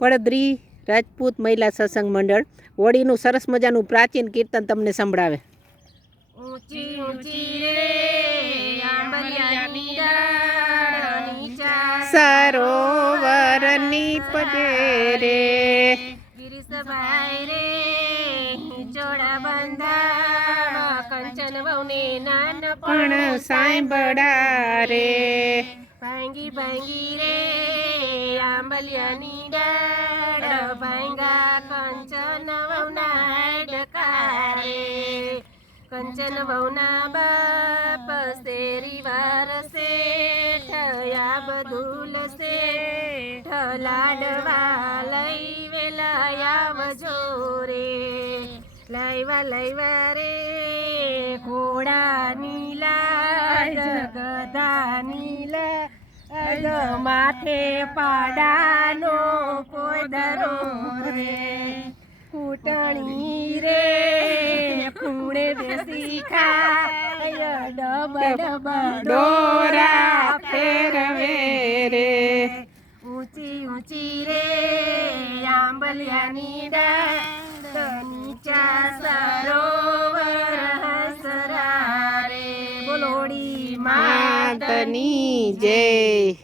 પડદરી રાજપૂત મહિલા સત્સંગ મંડળ હોળીનું સરસ મજાનું પ્રાચીન કીર્તન તમને સંભળાવે. ઊંચી ઊંચી રે સરોવરની પગે રે. ગિરીશભાઈ રે જોડા બંધા કંચન વહુને નાન સાંભળા રે. ભાંગી ભાંગી રે આંબલિયાની ડાળ કંચન વહુના બાપ શેરી વારસે, ઠયા બધુલ સે ઠલાડવા લઈ વેલા આવજો રે. લાઈવા લાઈવા રે, ઘોડાની લાજ, ગધાની લાજ, માથે પાડાનો પોદરો રે. કૂટણી ફૂણે બેસી ખાય ડબ ડબ ડોરા ફેરવે રે. ઊંચી ઊંચી રે આંબલિયાની ડાળ નીચા સરોવર હસરા રે. બોલોડી માતની જય.